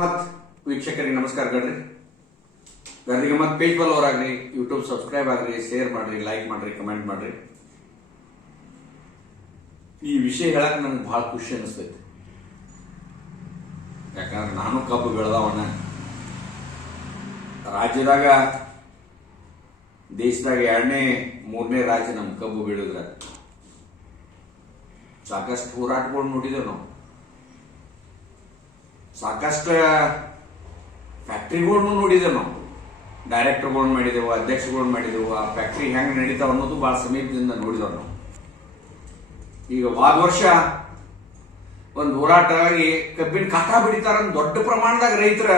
ಮತ್ ವೀಕ್ಷಕರಿಗೆ ನಮಸ್ಕಾರಗಳ್ರಿ. ಗರ್ರಿಗೆ ಮತ್ ಪೇಜ್ ಫಾಲೋವರ್ ಆಗ್ರಿ, ಯೂಟ್ಯೂಬ್ ಸಬ್ಸ್ಕ್ರೈಬ್ ಆಗ್ರಿ, ಶೇರ್ ಮಾಡ್ರಿ, ಲೈಕ್ ಮಾಡ್ರಿ, ಕಮೆಂಟ್ ಮಾಡ್ರಿ. ಈ ವಿಷಯ ಹೇಳಕ್ ನನಗೆ ಬಹಳ ಖುಷಿ ಅನಿಸ್ತೈತಿ. ಯಾಕಂದ್ರೆ ನಾನು ಕಬ್ಬು ಬೆಳೆದವನ, ರಾಜ್ಯದಾಗ ದೇಶದಾಗ 2ನೇ 3ನೇ ರಾಜ್ಯ ನಮ್ ಕಬ್ಬು ಬೆಳೆದ್ರ ಸಾಕಷ್ಟು ಹೋರಾಟಗಳು ನೋಡಿದೇವೆ ನಾವು. ಸಾಕಷ್ಟು ಫ್ಯಾಕ್ಟ್ರಿಗಳನ್ನು ನೋಡಿದೆವು ನಾವು. ಡೈರೆಕ್ಟರ್ಗಳನ್ನ ಮಾಡಿದೆವು, ಅಧ್ಯಕ್ಷಗಳನ್ನ ಮಾಡಿದೆವು. ಆ ಫ್ಯಾಕ್ಟ್ರಿ ಹೆಂಗೆ ನಡೀತಾವ ಅನ್ನೋದು ಬಹಳ ಸಮೀಪದಿಂದ ನೋಡಿದವು ನಾವು. ಈಗ ಹೋದ ವರ್ಷ ಒಂದು ಹೋರಾಟ ಆಗಿ ಕಬ್ಬಿನ ಕಾಟ ಬಿಡಿತಾರ ದೊಡ್ಡ ಪ್ರಮಾಣದಾಗ ರೈತರ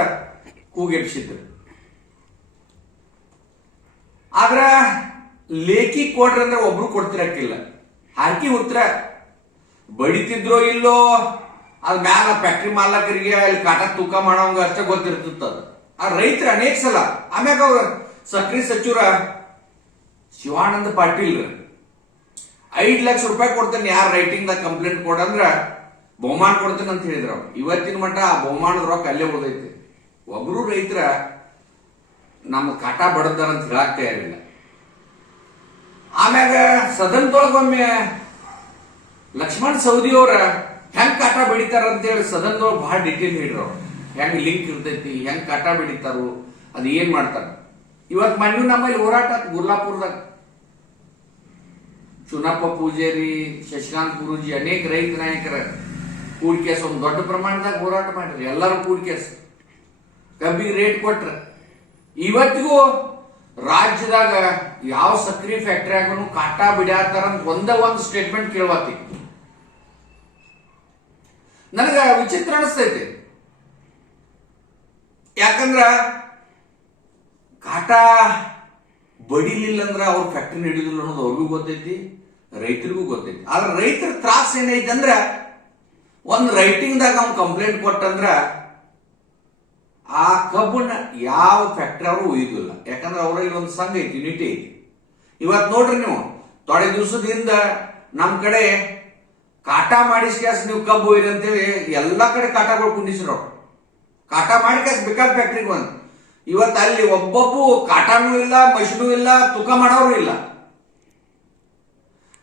ಕೂಗೆಬ್ಸಿದ್ರು. ಆದ್ರ ಲೇಖಿ ಕೊಡ್ರಿ ಅಂದ್ರೆ ಒಬ್ರು ಕೊಡ್ತಿರಕ್ಕಿಲ್ಲ. ಹಾಕಿ ಉತ್ತರ ಬಡಿತಿದ್ರೋ ಇಲ್ಲೋ ಅದ್ ಮ್ಯಾಲ ಫ್ಯಾಕ್ಟ್ರಿ ಮಾಲಕರಿಗೆ ಅಲ್ಲಿ ಕಾಟ ತೂಕ ಮಾಡೋಂಗ ಅಷ್ಟೇ ಗೊತ್ತಿರ್ತದ. ಆ ರೈತರು ಅನೇಕ ಸಲ ಆಮ್ಯಾಗ ಅವ್ರ ಸಕ್ರಿ ಸಚಿವರ ಶಿವಾನಂದ ಪಾಟೀಲ್ 5 ಲಕ್ಷ ರೂಪಾಯಿ ಕೊಡ್ತೇನೆ ಯಾರು ರೈಟಿಂಗ್ದಾಗ ಕಂಪ್ಲೇಂಟ್ ಕೊಡಂದ್ರ ಬಹುಮಾನ ಕೊಡ್ತೇನೆ ಅಂತ ಹೇಳಿದ್ರ. ಇವತ್ತಿನ ಮಟ್ಟ ಆ ಬಹುಮಾನದ ರೊಕ್ಕ ಅಲ್ಲೇ ಉಳಿದೈತಿ. ಒಬ್ರು ರೈತರ ನಮ್ಮ ಕಾಟ ಬಡದಾರ ಅಂತ ಹೇಳಕ್ ತಯಾರಿಲ್ಲ. ಆಮ್ಯಾಗ ಸದನದೊಳಗೊಮ್ಮೆ ಲಕ್ಷ್ಮಣ್ ಸವದಿ ಅವರ ಹೆಂಗ್ ಕಾಟ ಬೆಳಿತಾರ ಅಂತ ಹೇಳಿ ಸದನದೊಳಗೆ ಬಹಳ ಡಿಟೇಲ್ ಹೇಳಿದ್ರು. ಹೆಂಗ್ ಲಿಂಕ್ ಇರ್ತೈತಿ, ಹೆಂಗ್ ಕಾಟ ಬೆಳಿತಾರು, ಅದ್ ಏನ್ ಮಾಡ್ತಾರ. ಇವತ್ ಮಣ್ಣು ನಮ್ಮಲ್ಲಿ ಹೋರಾಟ ಗುರ್ಲಾಪುರದಾಗ ಚುನಪ್ಪ ಪೂಜಾರಿ, ಶಶಿಕಾಂತ್ ಗುರೂಜಿ, ಅನೇಕ ರೈತ ನಾಯಕರ ಕೂಡ್ಕೇಸ್ ಒಂದು ದೊಡ್ಡ ಪ್ರಮಾಣದಾಗ ಹೋರಾಟ ಮಾಡ್ರಿ. ಎಲ್ಲರೂ ಕೂಡ್ಕೇಸ್ ಕಬ್ಬಿಗೆ ರೇಟ್ ಕೊಟ್ರ. ಇವತ್ತಿಗೂ ರಾಜ್ಯದಾಗ ಯಾವ ಸಕ್ರಿ ಫ್ಯಾಕ್ಟರಿ ಆಗನು ಕಾಟ ಬಿಡ್ಯಾತಾರ ಅಂತ ಒಂದು ಸ್ಟೇಟ್ಮೆಂಟ್ ಕೇಳವತ್ತಿ. ನನಗ ವಿಚಿತ್ರ ಅನಿಸ್ತೈತಿ. ಯಾಕಂದ್ರ ಕಾಟ ಬಡಿಲಿಲ್ಲ ಅಂದ್ರ ಅವ್ರ ಫ್ಯಾಕ್ಟರಿ ನಡೀದಿಲ್ಲ ಅನ್ನೋದು ಅವ್ರಿಗೂ ಗೊತ್ತೈತಿ, ರೈತರಿಗೂ ಗೊತ್ತೈತಿ. ಆದ್ರೆ ರೈತರ ತ್ರಾಸ ಏನೈತಿ ಅಂದ್ರ ಒಂದ್ ರೈಟಿಂಗ್ದಾಗ ಅವ್ನು ಕಂಪ್ಲೇಂಟ್ ಕೊಟ್ಟಂದ್ರ ಆ ಕಬ್ಬನ್ನ ಯಾವ ಫ್ಯಾಕ್ಟರಿ ಅವರು ಒಯ್ಯುದಿಲ್ಲ. ಯಾಕಂದ್ರೆ ಅವರಲ್ಲಿ ಒಂದು ಸಂಘ ಐತಿ, ಯೂನಿಟಿ ಐತಿ. ಇವತ್ ನೋಡ್ರಿ ನೀವು ತೊಡೆ ದಿವಸದಿಂದ ನಮ್ ಕಡೆ ಕಾಟ ಮಾಡಿಸ್ಕ್ಯಾಸ್ ನೀವು ಕಬ್ಬು ಒಯ್ರಿ ಅಂತೇಳಿ ಎಲ್ಲಾ ಕಡೆ ಕಾಟಗಳು ಕುಂಡಿಸ್ರು. ಕಾಟ ಮಾಡಿ ಕ್ಯಾಸ್ ಬೇಕಾದ ಫ್ಯಾಕ್ಟ್ರಿಗೆ ಬಂದ್. ಇವತ್ತು ಅಲ್ಲಿ ಒಬ್ಬೊಬ್ಬು ಕಾಟಾನೂ ಇಲ್ಲ, ಮಷಿನೂ ಇಲ್ಲ, ತೂಕ ಮಾಡೋರು ಇಲ್ಲ.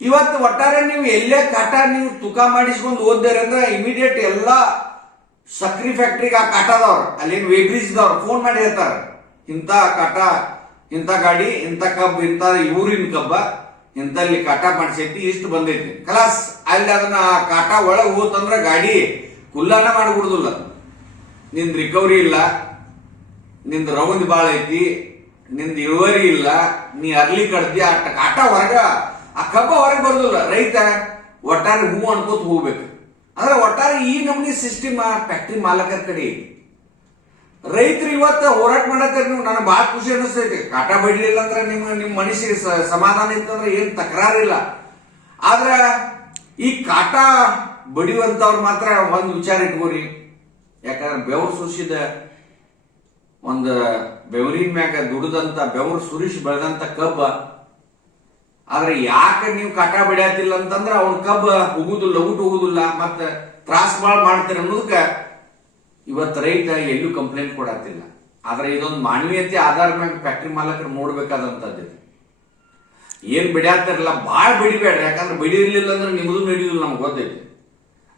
ಇವತ್ತು ಒಟ್ಟಾರೆ ನೀವು ಎಲ್ಲೇ ಕಾಟ ನೀವು ತೂಕ ಮಾಡಿಸ್ಕೊಂಡು ಓದ್ದಾರೆ ಅಂದ್ರೆ ಇಮಿಡಿಯೇಟ್ ಎಲ್ಲಾ ಸಕ್ರಿ ಫ್ಯಾಕ್ಟ್ರಿಗೆ ಆ ಕಾಟದವ್ರು ಅಲ್ಲೇನು ವೇಬ್ರಿಜ್ದವ್ರು ಫೋನ್ ಮಾಡಿ ಹೇಳ್ತಾರ, ಇಂಥ ಕಾಟ, ಇಂಥ ಗಾಡಿ, ಇಂಥ ಕಬ್ಬು, ಇಂಥ ಊರಿನ ಕಬ್ಬ, ಇಂಥಲ್ಲಿ ಕಾಟ ಮಾಡಿಸೈತಿ, ಇಷ್ಟು ಬಂದೈತಿ ಕಲಾಸ್. ಅಲ್ಲಿ ಅದನ್ನ ಕಾಟ ಒಳಗೆ ಹೋತಂದ್ರ ಗಾಡಿ ಕುಲ್ಲಾನ ಮಾಡಿಬಿಡುದಿಲ್ಲ. ನಿಂದ ರಿಕವರಿ ಇಲ್ಲ, ನಿಂದ ರೌಂದ್ ಬಾಳ ಐತಿ, ನಿಂದ ಇಳುವರಿ ಇಲ್ಲ, ನೀ ಅರ್ಲಿ ಕಡ್ದಿ, ಆ ಕಾಟ ಹೊರಗ ಆ ಕಬ್ಬ ಹೊರಗೆ ಬರುದಿಲ್ಲ. ರೈತ ಒಟ್ಟಾರೆ ಹೂ ಅನ್ಕೋತ ಹೋಗ್ಬೇಕು. ಅಂದ್ರೆ ಒಟ್ಟಾರೆ ಈ ನಮೂನಿ ಸಿಸ್ಟಮ್ ಫ್ಯಾಕ್ಟ್ರಿ ಮಾಲಕರ ಕಡೆ ಐತಿ. ರೈತರು ಇವತ್ತು ಹೋರಾಟ ಮಾಡತ್ತಾರೆ. ನೀವು ನನಗೆ ಬಹಳ ಖುಷಿ ಅನಿಸ್ತೈತಿ. ಕಾಟ ಬಿಡ್ಲಿಲ್ಲ ಅಂದ್ರೆ ನಿಮ್ ಮನಸ್ಸಿಗೆ ಸಮಾಧಾನ ಇತ್ತಂದ್ರೆ ಏನ್ ತಕರಾರಿಲ್ಲ. ಆದ್ರ ಈ ಕಾಟ ಬಡಿಯುವಂತವ್ರು ಮಾತ್ರ ಒಂದ್ ವಿಚಾರ ಇಟ್ಕೋರಿ. ಯಾಕಂದ್ರೆ ಬೆವರು ಸುರಿಸಿದ ಒಂದು ಬೆವರಿನ ಮ್ಯಾಗ ದುಡಿದಂತ ಬೆವರು ಸುರಿಸಿ ಬೆಳೆದಂತ ಕಬ್ಬ. ಆದ್ರೆ ಯಾಕೆ ನೀವು ಕಾಟ ಬೆಳೆಯತಿಲ್ಲ ಅಂತಂದ್ರ ಅವ್ನ ಕಬ್ಬ ಹೋಗುದಿಲ್ಲ, ಊಟ ಹೋಗುದಿಲ್ಲ, ಮತ್ತ ತ್ರಾಸ ಬಾಳ್ ಮಾಡ್ತೀರ ಅನ್ನೋದಕ್ಕ ಇವತ್ತು ರೈತ ಎಲ್ಲೂ ಕಂಪ್ಲೇಂಟ್ ಕೊಡತ್ತಿಲ್ಲ. ಆದ್ರೆ ಇದೊಂದು ಮಾನವೀಯತೆ ಆಧಾರ ಮ್ಯಾಗ ಫ್ಯಾಕ್ಟ್ರಿ ಮಾಲಕರು ನೋಡ್ಬೇಕಾದಂತದ್ದು. ಏನ್ ಬೆಳೆಯತ್ತಿರಲ್ಲ ಬಾಳ್ ಬೆಳಿಬೇಡ್ರಿ. ಯಾಕಂದ್ರೆ ಬೆಳಿರ್ಲಿಲ್ಲ ಅಂದ್ರೆ ನಿಮ್ದು ನಡೆಯುದಿಲ್ಲ, ನಮ್ಗೆ ಗೊತ್ತೈತಿ.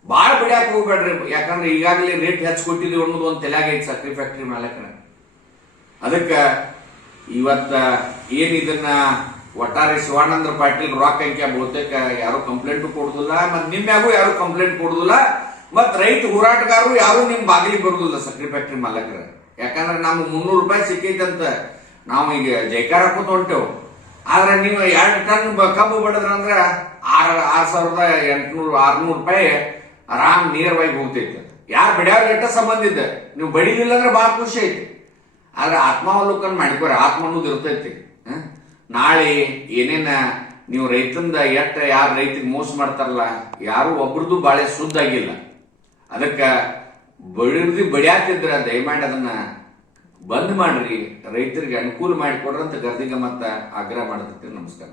ಬಾಳ್ ಬೆಳೆಯಕ್ ಹೋಗ್ಬೇಡ್ರಿ. ಯಾಕಂದ್ರೆ ಈಗಾಗಲೇ ರೇಟ್ ಹೆಚ್ಚು ಕೊಟ್ಟಿದ್ದೀವಿ ಅನ್ನೋದು ಒಂದು ತಲೆಯಾಗೈತಿ ಸಕ್ರಿ ಫ್ಯಾಕ್ಟ್ರಿ ಮಾಲಕರ. ಅದಕ್ಕ ಇವತ್ತ ಏನ್ ಇದನ್ನ ಒಟ್ಟಾರೆ ಶಿವಾನಂದ ಪಾಟೀಲ್ ರೊಕ್ಕ ಅಂಕ್ಯ ಬಹುತೇಕ ಯಾರು ಕಂಪ್ಲೇಂಟ್ ಕೊಡುದಿಲ್ಲ, ಮತ್ ನಿಮ್ಯಾಗೂ ಯಾರು ಕಂಪ್ಲೇಂಟ್ ಕೊಡುದಿಲ್ಲ, ಮತ್ ರೈತ ಹೋರಾಟಗಾರರು ಯಾರು ನಿಮ್ ಬಾಗಿಲಿಗೆ ಬರುದಿಲ್ಲ ಸಕ್ರಿ ಫ್ಯಾಕ್ಟ್ರಿ ಮಾಲಕರ. ಯಾಕಂದ್ರೆ ನಮ್ಗೆ 300 ರೂಪಾಯಿ ಸಿಕ್ಕೈತಂತ ನಾವು ಈಗ ಜೈಕಾರ ಹಾಕೋತ ಹೊಂಟೇವು. ಆದ್ರೆ ನೀವು 2 ಟನ್ ಕಬ್ಬು ಬಡದ್ರ ಅಂದ್ರ 6,800-600 ರೂಪಾಯಿ ಆರಾಮ್ ನೇರವಾಗಿ ಹೋಗ್ತೈತೆ. ಯಾರು ಬೆಳೆಯವ್ರ ರೇಟ ಸಂಬಂಧ ಇದೆ. ನೀವು ಬಡಿಲಿಲ್ಲ ಅಂದ್ರೆ ಬಹಳ ಖುಷಿ ಐತಿ. ಆದ್ರೆ ಆತ್ಮಾವಲೋಕನ ಮಾಡಿಕೋರಿ, ಆತ್ಮ ಅನ್ನೋದು ಇರ್ತೈತಿ. ನಾಳೆ ಏನೇನ ನೀವು ರೈತಂದ ಯಾರು ರೈತಿಗೆ ಮೋಸ ಮಾಡ್ತಾರಲ್ಲ, ಯಾರು ಒಬ್ರದ್ದು ಬಾಳೆ ಶುದ್ಧ ಆಗಿಲ್ಲ. ಅದಕ್ಕ ಬಡಿಯಾತಿದ್ರ ದಯಮಾಡಿ ಅದನ್ನ ಬಂದ್ ಮಾಡ್ರಿ, ರೈತರಿಗೆ ಅನುಕೂಲ ಮಾಡಿಕೊಡ್ರಿ ಅಂತ ಗರ್ದಿಗ ಮತ್ತ ಆಗ್ರಹ ಮಾಡತೈತಿ. ನಮಸ್ಕಾರ.